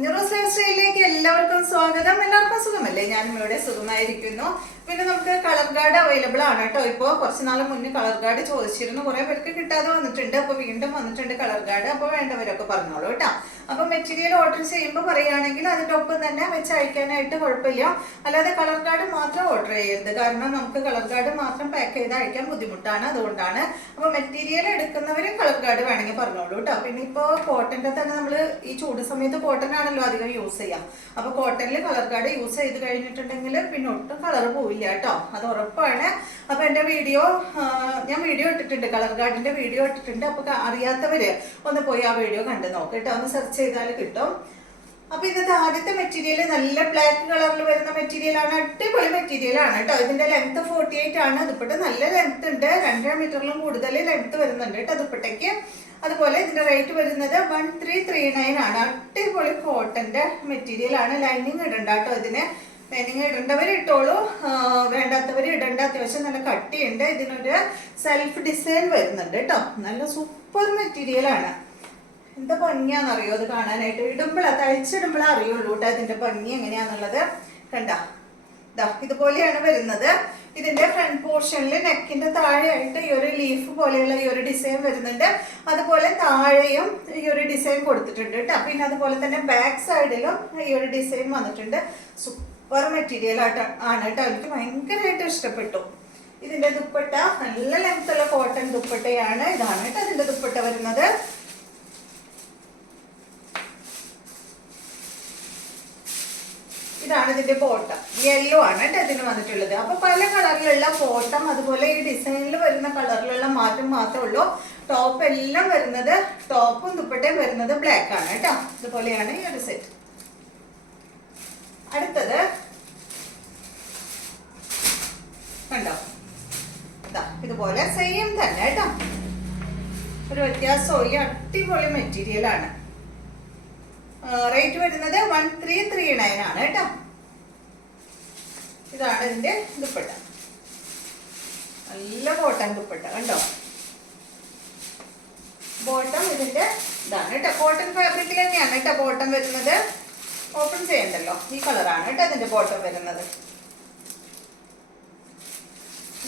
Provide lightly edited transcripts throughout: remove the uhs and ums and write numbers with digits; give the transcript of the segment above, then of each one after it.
കുഞ്ഞുറോസ് life സ്റ്റൈലിലേക്ക് എല്ലാവർക്കും സ്വാഗതം. എല്ലാവർക്കും സുഖമല്ലേ? ഞാനും ഇവിടെ സുഖമായിരിക്കുന്നു. പിന്നെ നമുക്ക് കളർ ഗാർഡ് അവൈലബിൾ ആണ് കേട്ടോ. ഇപ്പോൾ കുറച്ച് നാൾ മുന്നേ കളർ ഗാർഡ് ചോദിച്ചിരുന്നു, കുറെ പേർക്ക് കിട്ടാതെ വന്നിട്ടുണ്ട്. അപ്പോൾ വീണ്ടും വന്നിട്ടുണ്ട് കളർ ഗാർഡ്. അപ്പോൾ വേണ്ടവരൊക്കെ പറഞ്ഞോളൂ കേട്ടോ. അപ്പോൾ മെറ്റീരിയൽ ഓർഡർ ചെയ്യുമ്പോൾ പറയുകയാണെങ്കിൽ അതിൻ്റെ ഒപ്പം തന്നെ വെച്ച് അയക്കാനായിട്ട് കുഴപ്പമില്ല. അല്ലാതെ കളർ ഗാർഡ് മാത്രം ഓർഡർ ചെയ്യരുത്, കാരണം നമുക്ക് കളർ ഗാർഡ് മാത്രം പാക്ക് ചെയ്ത് അയക്കാൻ ബുദ്ധിമുട്ടാണ്. അതുകൊണ്ടാണ്. അപ്പോൾ മെറ്റീരിയൽ എടുക്കുന്നവരും കളർ ഗാർഡ് വേണമെങ്കിൽ പറഞ്ഞോളൂ കേട്ടോ. പിന്നെ ഇപ്പോൾ കോട്ടൻ്റെ തന്നെ നമ്മൾ ഈ ചൂട് സമയത്ത് കോട്ടൺ ആണല്ലോ അധികം യൂസ് ചെയ്യാം. അപ്പോൾ കോട്ടണിൽ കളർ ഗാർഡ് യൂസ് ചെയ്ത് കഴിഞ്ഞിട്ടുണ്ടെങ്കിൽ പിന്നെ ഒട്ടും കളർ പോവില്ല കേട്ടോ, അത് ഉറപ്പാണ്. അപ്പോൾ എൻ്റെ ഞാൻ വീഡിയോ ഇട്ടിട്ടുണ്ട്, കളർ ഗാർഡിൻ്റെ വീഡിയോ ഇട്ടിട്ടുണ്ട്. അപ്പോൾ അറിയാത്തവർ ഒന്ന് പോയി ആ വീഡിയോ കണ്ടു നോക്ക് കേട്ടോ, ഒന്ന് സെർച്ച് ചെയ്താൽ കിട്ടും. അപ്പൊ ഇന്നത്തെ ആദ്യത്തെ മെറ്റീരിയൽ നല്ല ബ്ലാക്ക് കളറിൽ വരുന്ന മെറ്റീരിയൽ ആണ്. അടിപൊളി മെറ്റീരിയൽ ആണ് കേട്ടോ. ഇതിന്റെ ലെങ്ത് 48 ആണ്. ദുപ്പട്ട നല്ല ലെങ്ത് ഉണ്ട്, 2.5 മീറ്ററിലും കൂടുതൽ ലെങ്ത് വരുന്നുണ്ട് കേട്ടോ ദുപ്പട്ടയ്ക്ക്. അതുപോലെ ഇതിന്റെ റേറ്റ് വരുന്നത് 1339 ആണ്. അടിപൊളി കോട്ടന്റെ മെറ്റീരിയൽ ആണ്. ലൈനിങ് ഇടണ്ട കേട്ടോ. ഇതിന് ലൈനിങ് ഇടേണ്ടവർ ഇട്ടോളൂ, വേണ്ടാത്തവർ ഇടണ്ട. അത്യാവശ്യം നല്ല കട്ടിയുണ്ട്. ഇതിനൊരു സെൽഫ് ഡിസൈൻ വരുന്നുണ്ട് കേട്ടോ. നല്ല സൂപ്പർ മെറ്റീരിയൽ ആണ്. എന്താ ഭംഗിയാണെന്നറിയോ അത് കാണാനായിട്ട്? തയ്ച്ചിടുമ്പോഴേ അറിയുള്ളൂ കേട്ടോ ഇതിന്റെ ഭംഗി എങ്ങനെയാന്നുള്ളത്. കണ്ട ഇതുപോലെയാണ് വരുന്നത്. ഇതിന്റെ ഫ്രണ്ട് പോർഷനിൽ നെക്കിന്റെ താഴെയായിട്ട് ഈ ഒരു ലീഫ് പോലെയുള്ള ഈ ഒരു ഡിസൈൻ വരുന്നുണ്ട്. അതുപോലെ താഴെയും ഈ ഒരു ഡിസൈൻ കൊടുത്തിട്ടുണ്ട് കേട്ടോ. പിന്നെ അതുപോലെ തന്നെ ബാക്ക് സൈഡിലും ഈ ഒരു ഡിസൈൻ വന്നിട്ടുണ്ട്. സൂപ്പർ മെറ്റീരിയൽ ആണ് കേട്ടോ. എനിക്ക് ഭയങ്കരമായിട്ട് ഇഷ്ടപ്പെട്ടു. ഇതിന്റെ ദുപ്പട്ട നല്ല ലെങ്ത് ഉള്ള കോട്ടൺ ദുപ്പട്ടയാണ്. ഇതാണ് കേട്ടോ ഇതിന്റെ ദുപ്പട്ട വരുന്നത്. ഇതാണ് ഇതിന്റെ ബോട്ടം. യെല്ലോ ആണ് കേട്ടോ ഇതിന് വന്നിട്ടുള്ളത്. അപ്പൊ പല കളറിലുള്ള ബോട്ടം, അതുപോലെ ഈ ഡിസൈനിൽ വരുന്ന കളറിലുള്ള മാറ്റം മാത്രമേ ഉള്ളൂ. ടോപ്പ് എല്ലാം വരുന്നത്, ടോപ്പും ദുപ്പട്ടയും വരുന്നത് ബ്ലാക്ക് ആണ് കേട്ടോ. ഇതുപോലെയാണ് ഈ ഒരു സെറ്റ്. അടുത്തത് കണ്ടോ, ഇതുപോലെ സെയിം തന്നെ കേട്ടോ, ഒരു വ്യത്യാസവും. ഈ അടിപൊളി മെറ്റീരിയൽ ആണ്. റേറ്റ് വരുന്നത് 1339 ആണ് കേട്ടോ. ഇതാണ് ഇതിന്റെ ദുപ്പട്ട. നല്ല കോട്ടൺ ദുപ്പട്ട കണ്ടോ. ബോട്ടം ഇതിന്റെ ഇതാണ് കേട്ടോ. കോട്ടൺ ഫാബ്രിക്കിൽ തന്നെയാണ് കേട്ടോ ബോട്ടം വരുന്നത്. ഓപ്പൺ ചെയ്യണ്ടല്ലോ. ഈ കളറാണ് കേട്ടോ ഇതിന്റെ ബോട്ടം വരുന്നത്.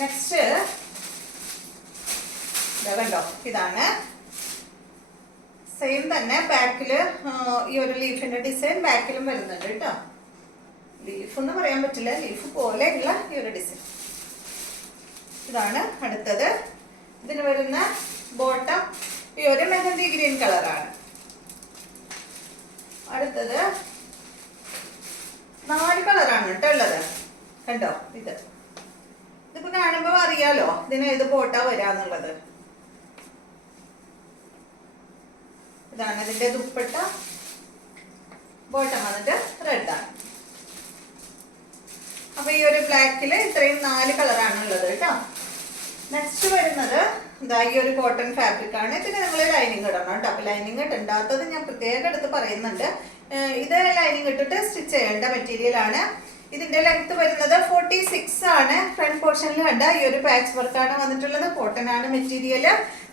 നെക്സ്റ്റ് കണ്ടോ, ഇതാണ് സെയിം തന്നെ. ബാക്കില് ഈ ഒരു ലീഫിന്റെ ഡിസൈൻ ബാക്കിലും വരുന്നുണ്ട് കേട്ടോ. ലീഫ് എന്ന് പറയാൻ പറ്റില്ല, ലീഫ് പോലെയുള്ള ഈ ഒരു ഡിസൈൻ. ഇതാണ് അടുത്തത്. ഇതിന് വരുന്ന ബോട്ടം ഈ ഒരു മെഹന്തി ഗ്രീൻ കളറാണ്. അടുത്തത് 4 കളറാണ് കേട്ടോ ഉള്ളത്. കണ്ടോ, ഇതിപ്പോ കാണുമ്പോ അറിയാലോ ഇതിന് ഏത് ബോട്ടാ വരാന്നുള്ളത്. ഇതാണ് ഇതിന്റെ ദുപ്പട്ട. ബോട്ടം വന്നിട്ട് റെഡ് ആണ്. അപ്പൊ ഈ ഒരു ബ്ലാക്കില് ഇത്രയും 4 കളറാണ് ഉള്ളത് കേട്ടോ. നെക്സ്റ്റ് വരുന്നത് ഈ ഒരു കോട്ടൺ ഫാബ്രിക് ആണ്. ഇതിന് നമ്മൾ ലൈനിങ് ഇടണം കേട്ടോ. അപ്പൊ ലൈനിങ് ഇടണ്ടാത്തത് ഞാൻ പ്രത്യേകം എടുത്ത് പറയുന്നുണ്ട്. ഇത് ലൈനിങ് ഇട്ടിട്ട് സ്റ്റിച്ച് ചെയ്യേണ്ട മെറ്റീരിയൽ ആണ്. ഇതിന്റെ ലെങ്ത് വരുന്നത് 46 ആണ്. ഫ്രണ്ട് പോർഷനിൽ കണ്ട ഈ ഒരു പാച്ച് വർക്കാണ് വന്നിട്ടുള്ളത്. കോട്ടൺ ആണ് മെറ്റീരിയൽ.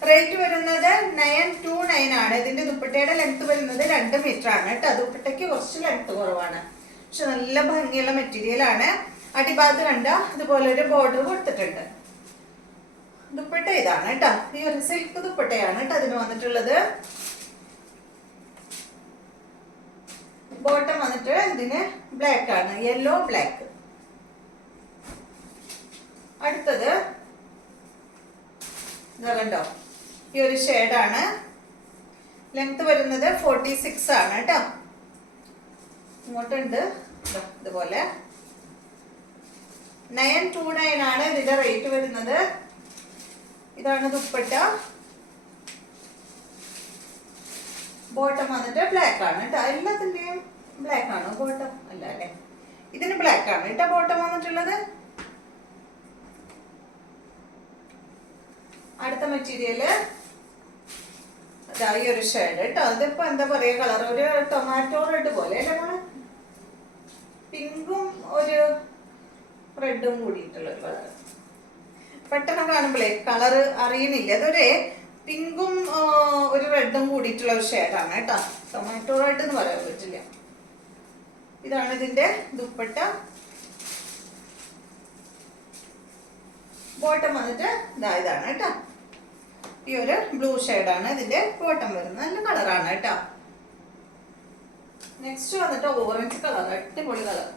റേറ്റ് വരുന്നത് 929 ആണ്. ഇതിന്റെ ദുപ്പട്ടയുടെ ലെങ്ത് വരുന്നത് 2 മീറ്റർ ആണ് കേട്ടോ. ദുപ്പട്ടയ്ക്ക് കുറച്ച് ലെങ്ത് കുറവാണ്, പക്ഷെ നല്ല ഭംഗിയുള്ള മെറ്റീരിയൽ ആണ്. അടിഭാഗത്ത് കണ്ട അതുപോലെ ഒരു ബോർഡർ കൊടുത്തിട്ടുണ്ട്. ദുപ്പട്ട ഇതാണ് കേട്ടോ. ഈ ഒരു സിൽക്ക് ദുപ്പട്ടയാണ് കേട്ടോ അതിന് വന്നിട്ടുള്ളത്. ബോട്ടം വന്നിട്ട് ഇതിന് ബ്ലാക്ക് ആണ്, യെല്ലോ ബ്ലാക്ക്. അടുത്തത് കണ്ടോ, ഈ ഒരു ഷെയ്ഡാണ്. ലെങ്ത് വരുന്നത് 46 ആണ് കേട്ടോ. ഇങ്ങോട്ടുണ്ട് ഇതുപോലെ 929 ആണ് ഇതിന്റെ റേറ്റ് വരുന്നത്. ഇതാണ് ദുപ്പട്ട. ബോട്ടം വന്നിട്ട് ബ്ലാക്ക് ആണ് കേട്ടോ. എല്ലാത്തിന്റെയും ബ്ലാക്ക് ആണ് ബോട്ടം, അല്ല അല്ലേ? ഇതിന് ബ്ലാക്ക് ആണ് കേട്ടോ ബോട്ടം വന്നിട്ടുള്ളത്. അടുത്ത മെറ്റീരിയല് ഈ ഒരു ഷെയ്ഡ് കേട്ടോ. അതിപ്പോ എന്താ പറയാ കളർ, ഒരു ടൊമാറ്റോ റെഡ് പോലെ അല്ലേ നമ്മള്, പിങ്കും ഒരു റെഡും കൂടിയിട്ടുള്ള ഒരു കളർ. പെട്ടെന്ന് കാണുമ്പോഴേ കളർ അറിയണില്ല. അതൊരു പിങ്കും ഒരു റെഡും കൂടിയിട്ടുള്ള ഒരു ഷെയ്ഡാണ് കേട്ടോ. ടൊമാറ്റോ റെഡ് എന്ന് പറയാൻ പറ്റില്ല. ഇതാണ് ഇതിന്റെ ദുപ്പട്ട. ബോട്ടം വന്നിട്ട് ഇതാണ് കേട്ടോ. ഈ ഒരു ബ്ലൂ ഷെയ്ഡാണ് ഇതിന്റെ ബോട്ടം വരുന്നത്. നല്ല കളറാണ് കേട്ടോ. നെക്സ്റ്റ് വന്നിട്ട് ഓറഞ്ച് കളർ, അടിപൊളി കളർ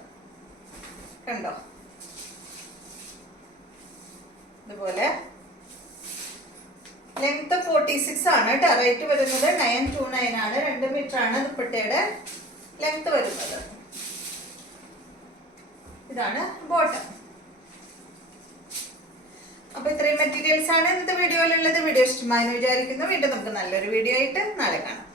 കണ്ടോ. ഇതുപോലെ ലെങ്ത് 46 ആണ് കേട്ടോ. റേറ്റ് വരുന്നത് 929 ആണ്. 2 മീറ്റർ ആണ് ദുപ്പട്ടയുടെ ലെങ്ത് വരുന്നത്. ഇതാണ് ബോട്ടം. അപ്പൊ ഇത്രയും മെറ്റീരിയൽസ് ആണ് ഇന്നത്തെ വീഡിയോയിലുള്ളത്. വീഡിയോ ഇഷ്ടമായെന്ന് വിചാരിക്കുന്നു. വീണ്ടും നമുക്ക് നല്ലൊരു വീഡിയോ ആയിട്ട് നാളെ കാണാം.